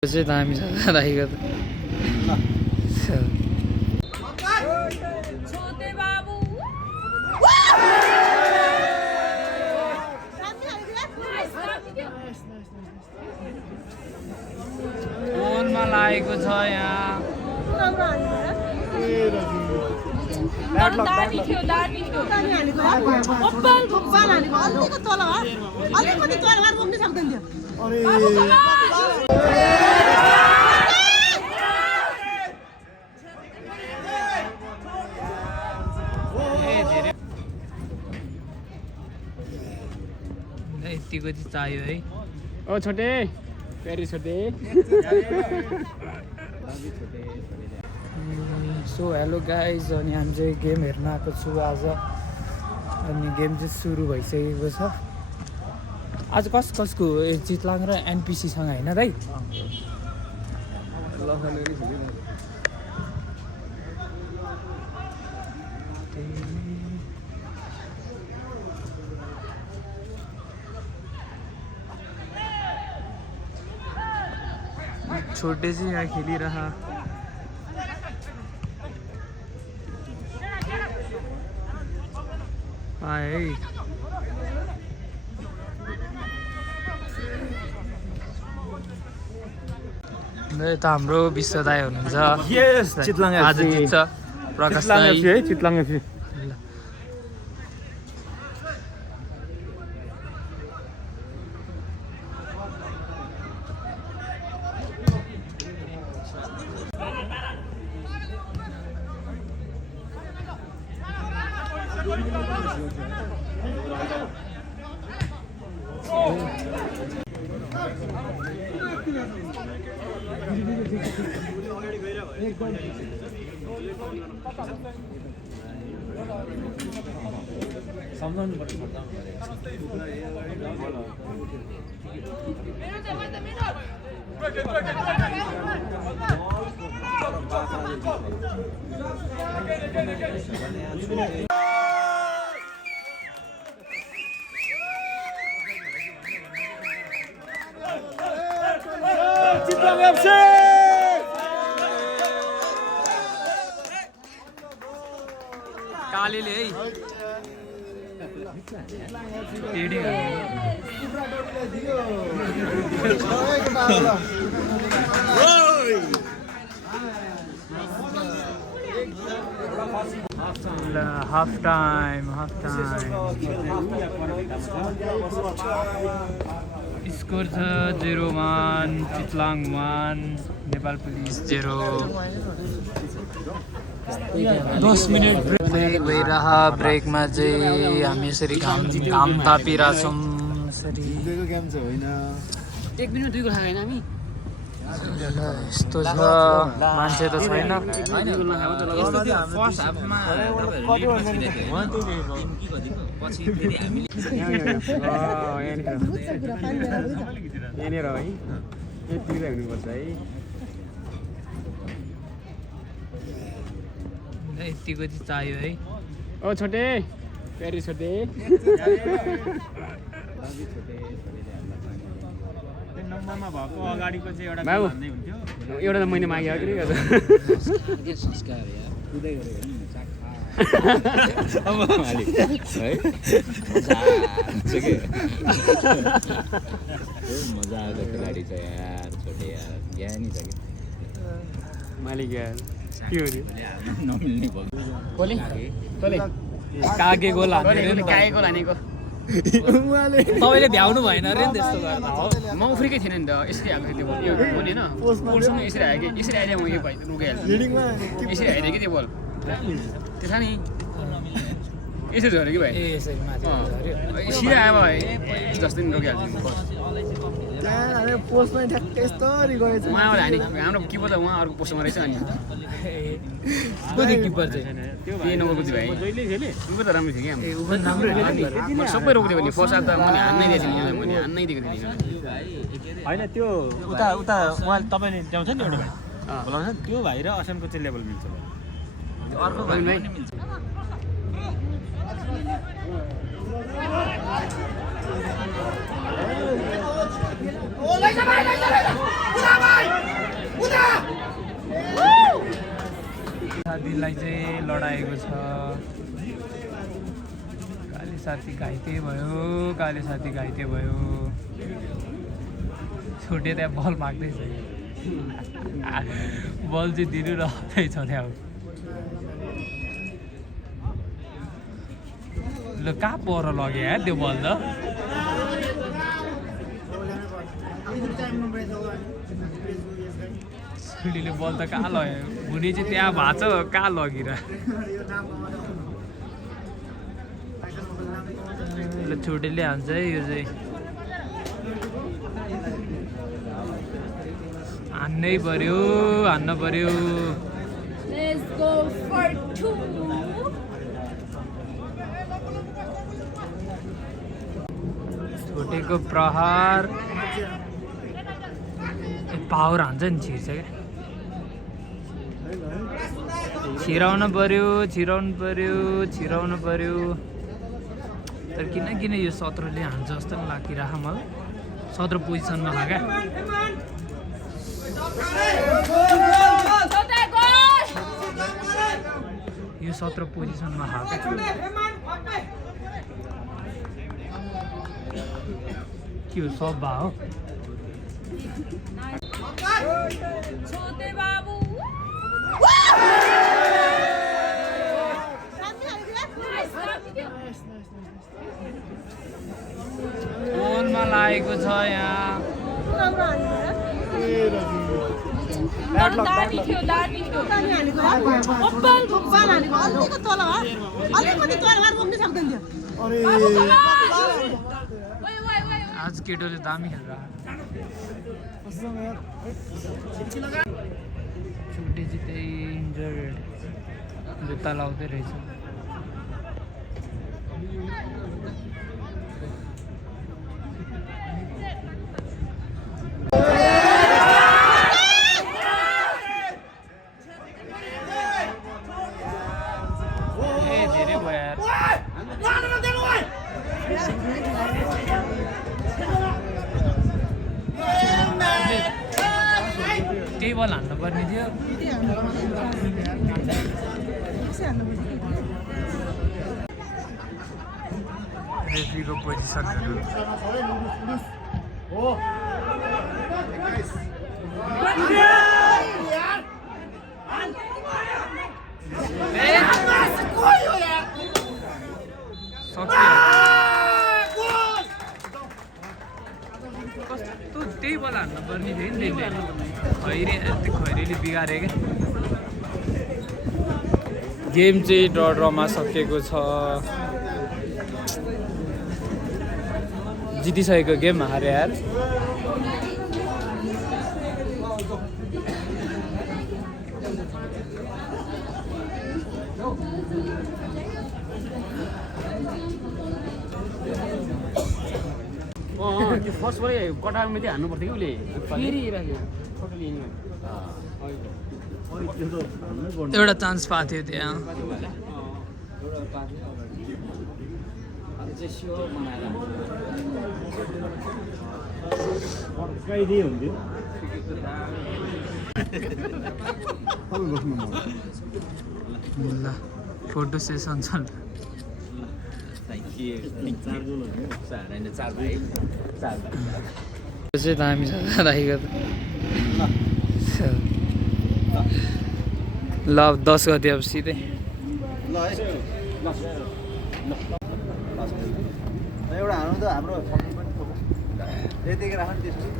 चाहिँ दामी छ दाइको त फोनमा लागेको छ यहाँ यतिको चाहिँ चाहियो है। ओ छोटे प्यारी छोटे सो हेलो गाइज, अनि हामी चाहिँ गेम हेर्न आएको छु आज। अनि गेम चाहिँ सुरु भइसकेको छ। आज कसको चितलाङ र एनपिसीसँग होइन दाइ? छोटे चाहिँ यहाँ खेलिरहा। है त हाम्रो विश्व दाइ हुनुहुन्छ। आज जित्छ प्रकाश दाइ है चितलाङ एफसी। चितलाङ एफसी कालीले है हाफ टाइम स्कोर छ 0-1 Chitlang 1 Nepal police 0। 10 minute break भइरह। ब्रेकमा चाहिँ हामी यसरी घाम तापिरहेछौँ। यसरी 1 मिनेट 2 गोल खाएन हामी। यस्तो छ, मान्छे त छैन। यहाँनिर है यतिकै हुनुपर्छ है। यतिको चाहिँ चाहियो है। ओ छोटे प्यारी छोटे नम्बरमा भएको अगाडिको चाहिँ एउटा बाबु भन्दै हुन्थ्यो। एउटा त मैले मागेँ अघि के संस्कार यार कुदै गरे नि अब मालिक है मजा आएको खेलाडी छ यार छोटे यार ज्ञानी छ कि मालिक यार के हो नि नमिल्ने भयो। कोले तले कागे गोल हानेको कागेको लानेको तपाईँले भ्याउनु भएन अरे नि त्यस्तो गर्दा हो। म उफ्रिकै थिएन नि त। यसरी आएको थियो त्यो बल। यो बल होइन पोलसँग यसरी आयो कि यसरी आइदियो म यो भाइ रोकिहाल्छु। यसरी आइदियो कि त्यो बल त्यो छ नि यसरी झऱ्यो कि भाइ। ए यसरी माथि झऱ्यो। सिधा आयो भाइ जस्तै नि रोकिहाल्छु। पोस्टमा ठ्याक्कै यस्तरी गएछ। उहाँबाट हाने हाम्रो किपर त उहाँ अर्को पोस्टमा रहेछ। अनि कति किपर चाहिँ त्यही नम्बरको थियो भाइ। जहिले खेले उयो त राम्रो थियो कि हाम्रो। ए उ पनि राम्रो मैले सबै रोकिदियो भने फर्स्ट हाफ त मैले हान्नै दिएको थिएँ। मैले हान्नै दिएको थिएँ। होइन त्यो उता उहाँ तपाईँले ल्याउँछ नि एउटा भाइ बोलाउँछ नि त्यो भाइ र असनको चाहिँ लेभल मिल्छ। अर्को भाइ ओ लैजा भाइ छोरीलाई चाहिँ लडाएको छ। काले साथी घाइते भयो। छोटे त्यहाँ बल माग्दैछ, बल चाहिँ दिनु रहँदैछ त्यहाँ। ल कहाँ पर लग्यो यार त्यो बल त। छोरीले बल त कहाँ लग्यो, हुने चाहिँ त्यहाँ भएको छ, कहाँ लगिर। ल छोटेले हान्छ है यो चाहिँ, हान्न पर्यो। Let's go for 2. छोटेको प्रहार पावर हान्छ नि, छिर्छ क्या। छिराउनु पर्यो। तर किन यो 17ले हान्छ जस्तो पनि लागिरह मलाई। 17 पोजिसनमा छ क्या। यो 17 पोजिसनमा छ क्या। के हो सब भा हो। छोटे बाबू गोलमा लागेको छ यहाँ। दादी थियो आज केटोले दामी खेल्छ। छुट्टी चाहिँ त्यही इन्जर्ड, जुत्ता लाउँदै रहेछ। धेरै भयो यार। त्यही बल हान्नु पर्ने थियो। रेफ्रीको पोजिसनहरू कस्तो त्यही बल हान्नु पर्ने थियो नि त्यसले। खैरेले बिगारे क्या। गेम चाहिँ ड्रमा सकिएको छ। जितिसकेको गेम हारे यार। त्यो फर्स्टबाटै कटारमा चाहिँ हान्नु पर्थ्यो कि उसले फेरि एउटा चान्स पाएको थियो त्यहाँ। ल फोटो सेसन चल। चाहिँ दामी छ दाइको त। ल 10 गते अब सिधै एउटा हाल्नु त हाम्रो यतिकै राख्नु त्यसपछि